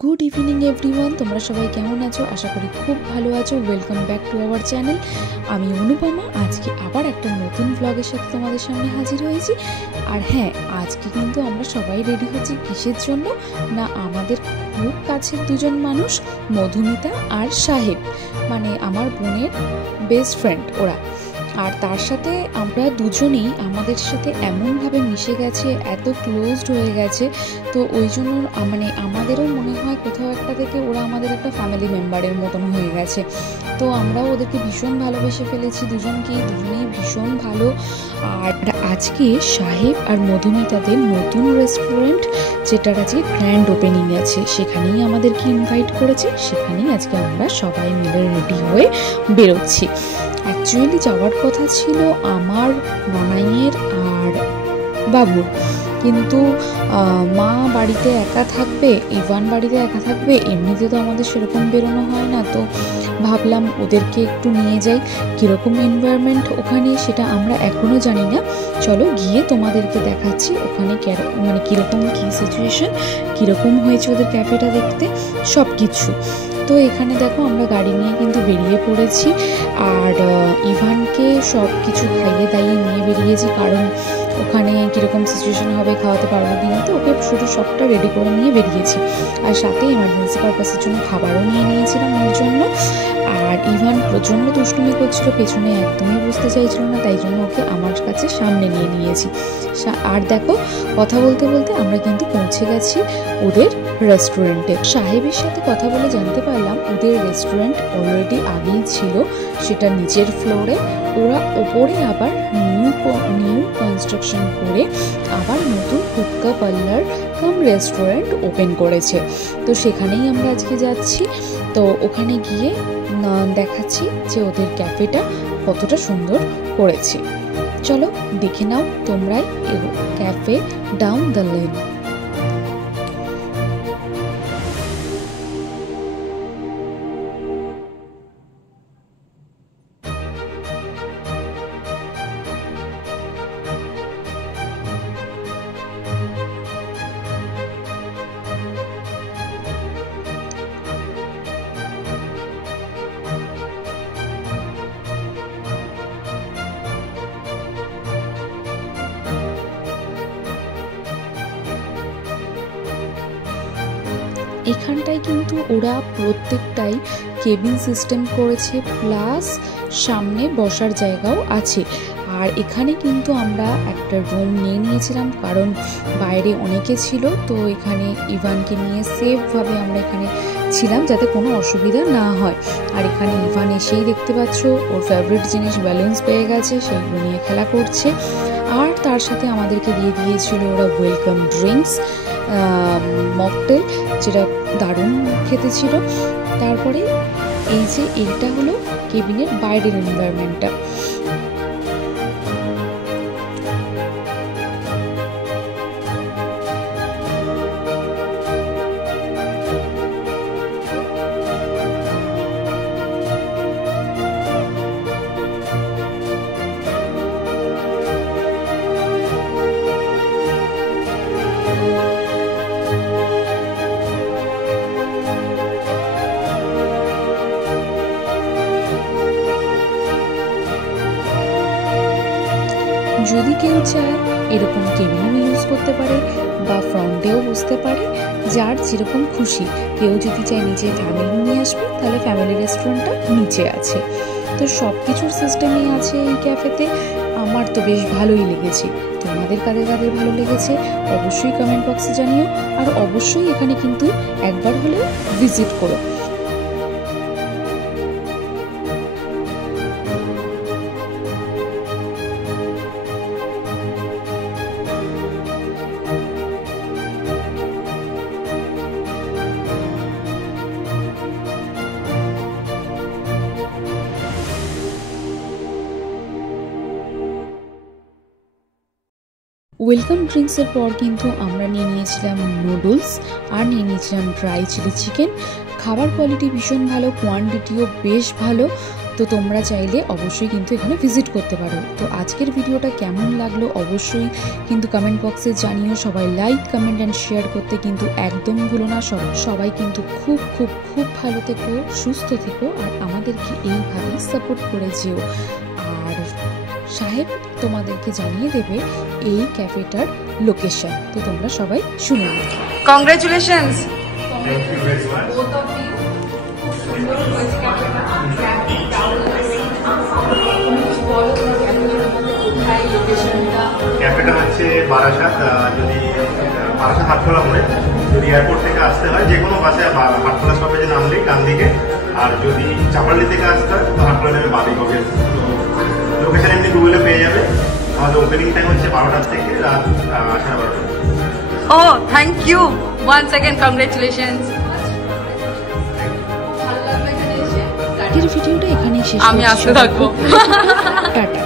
Good evening everyone, তোমরা সবাই কেমন আছো? আশা করি খুব ভালো আছো। Welcome back to our channel. আমি অনুপমা। আজকে আবার একটা নতুন ব্লগের সাথে তোমাদের সামনে হাজির হয়েছি। আর হ্যাঁ, আজকে কিন্তু আমরা সবাই রেডি হচ্ছি কিসের জন্য না, আমাদের খুব কাছের দুজন মানুষ, মধুমিতা আর সাহেব, মানে আমার বোনের বেস্ট ফ্রেন্ড ওরা। আর তার সাথে আমরা দুজনেই আমাদের সাথে এমনভাবে মিশে গেছে, এত ক্লোজড হয়ে গেছে, তো ওই জন্য মানে আমাদেরও মনে হয় কোথাও একটা থেকে ওরা আমাদের একটা ফ্যামিলি মেম্বারের মতন হয়ে গেছে। তো আমরাও ওদেরকে ভীষণ ভালোবেসে ফেলেছি, দুজনেই ভীষণ ভালো। আর আজকে সাহেব আর মধুমিতাদের নতুন রেস্টুরেন্ট, যেটার আজকে গ্র্যান্ড ওপেনিং আছে, সেখানেই আমাদেরকে ইনভাইট করেছে। সেখানেই আজকে আমরা সবাই মিলে রেডি হয়ে বেরোচ্ছি। অ্যাকচুয়ালি যাওয়ার কথা ছিল আমার, ননাইয়ের আর বাবুর, কিন্তু মা বাড়িতে একা থাকবে, ইভান বাড়িতে একা থাকবে, এমনিতে তো আমাদের সেরকম বেরোনো হয় না, তো ভাবলাম ওদেরকে একটু নিয়ে যাই। কীরকম এনভায়রনমেন্ট ওখানে সেটা আমরা এখনও জানি না, চলো গিয়ে তোমাদেরকে দেখাচ্ছি ওখানে মানে কীরকম কী সিচুয়েশন, কীরকম হয়েছে ওদের ক্যাফেটা দেখতে, সব কিছু। তো এখানে দেখো আমরা গাড়ি নিয়ে কিন্তু বেরিয়ে পড়েছি, আর ইভানকে সব কিছু খাইয়ে দাইয়ে নিয়ে বেরিয়েছি, কারণ ওখানে কীরকম সিচুয়েশন হবে, খাওয়াতে পারবো কিনা, তো ওকে শুধু সবটা রেডি করে নিয়ে বেরিয়েছি। আর সাথে ইমার্জেন্সি পারপাসের জন্য খাবারও নিয়ে নিয়েছিলাম ওর জন্য। আর ইভান প্রচণ্ড দুষ্টুমি করছিল, পেছনে একদমই বুঝতে চাইছিল না, তাই জন্য ওকে আমার কাছে সামনে নিয়ে নিয়েছি। আর দেখো, কথা বলতে বলতে আমরা কিন্তু পৌঁছে গেছি ওদের রেস্টুরেন্টে। সাহেবের সাথে কথা বলে জানতে পারলাম ওদের রেস্টুরেন্ট অলরেডি আগেই ছিল, সেটা নিচের ফ্লোরে। ওরা ওপরে আবার নিউ কনস্ট্রাকশন করে আবার নতুন হুক্কা পার্লার কাম রেস্টুরেন্ট ওপেন করেছে। তো সেখানেই আমরা আজকে যাচ্ছি। তো ওখানে গিয়ে দেখাচ্ছি যে ওদের ক্যাফেটা কতটা সুন্দর করেছে। চলো দেখে নাও তোমরাই ক্যাফে ডাউন দ্য লেন। এখানটায় কিন্তু ওরা প্রত্যেকটাই কেবিন সিস্টেম করেছে, প্লাস সামনে বসার জায়গাও আছে। আর এখানে কিন্তু আমরা একটা রুম নিয়ে নিয়েছিলাম, কারণ বাইরে অনেকে ছিল, তো এখানে ইভানকে নিয়ে সেফভাবে আমরা এখানে ছিলাম, যাতে কোনো অসুবিধা না হয়। আর এখানে ইভান এসেই দেখতে পাচ্ছ ওর ফেভারিট জিনিস ব্যালুন্স পেয়ে গেছে, সেইগুলো নিয়ে খেলা করছে। আর তার সাথে আমাদেরকে দিয়ে দিয়েছিল ওরা ওয়েলকাম ড্রিঙ্কস, মকটেল, যেটা দারুণ খেতে ছিল। তারপরে এই যে এইটা হলো কেবিনের বাইরের এনভায়রনমেন্টটা। যদি কেউ চায় এরকম কেবিনও ইউজ করতে পারে, বা ফ্রন্টেও বসতে পারে, যার যেরকম খুশি। কেউ যদি চায় নিচে ফ্যামিলি নিয়ে আসবে, তাহলে ফ্যামিলি রেস্টুরেন্টটা নিচে আছে। তো সব কিছুর সিস্টেমই আছে এই ক্যাফেতে। আমার তো বেশ ভালোই লেগেছে। তোমাদের কাদের কাদের ভালো লেগেছে অবশ্যই কমেন্ট বক্সে জানিও। আর অবশ্যই এখানে কিন্তু একবার হলেও ভিজিট করো। ওয়েলকাম ড্রিঙ্কসের পর কিন্তু আমরা নিয়ে নিয়েছিলাম নুডলস, আর নিয়ে নিয়েছিলাম ড্রাই চিলি চিকেন। খাবার কোয়ালিটি ভীষণ ভালো, কোয়ান্টিটিও বেশ ভালো। তো তোমরা চাইলে অবশ্যই কিন্তু এখানে ভিজিট করতে পারো। তো আজকের ভিডিওটা কেমন লাগলো অবশ্যই কিন্তু কমেন্ট বক্সে জানিও। সবাই লাইক, কমেন্ট অ্যান্ড শেয়ার করতে কিন্তু একদম ভুলো না। সবাই কিন্তু খুব খুব খুব ভালো থেকো, সুস্থ থেকো, আর আমাদেরকে এইভাবেই সাপোর্ট করে যেও। আর সাহেব তোমাদেরকে জানিয়ে দেবে এই ক্যাফেটার লোকেশন, তো তোমরা সবাই শুনে নাও। কংগ্রাচুলেশনস। ক্যাফেটা হচ্ছে বারাসাত, যদি বারাসাত হাটখোলা মোড়ে, যদি এয়ারপোর্ট থেকে আসতে হয় যে কোনো বাসে হাটখোলা স্টপেজে নামলেই ডান দিকে, আর যদি চাপালি থেকে আসতে হয় তো হাটখোলা নেমে বাদিক হবে। তো লোকেশন এমনি গুগলে পেয়ে যাবে। আমাদের ওপেনিং টাইম হচ্ছে 12টা থেকে রাত 12:30। ও thank you once second, congratulations. ভিডিওটা এখানেই শেষ, আমি আসতে থাকবো। টাটা।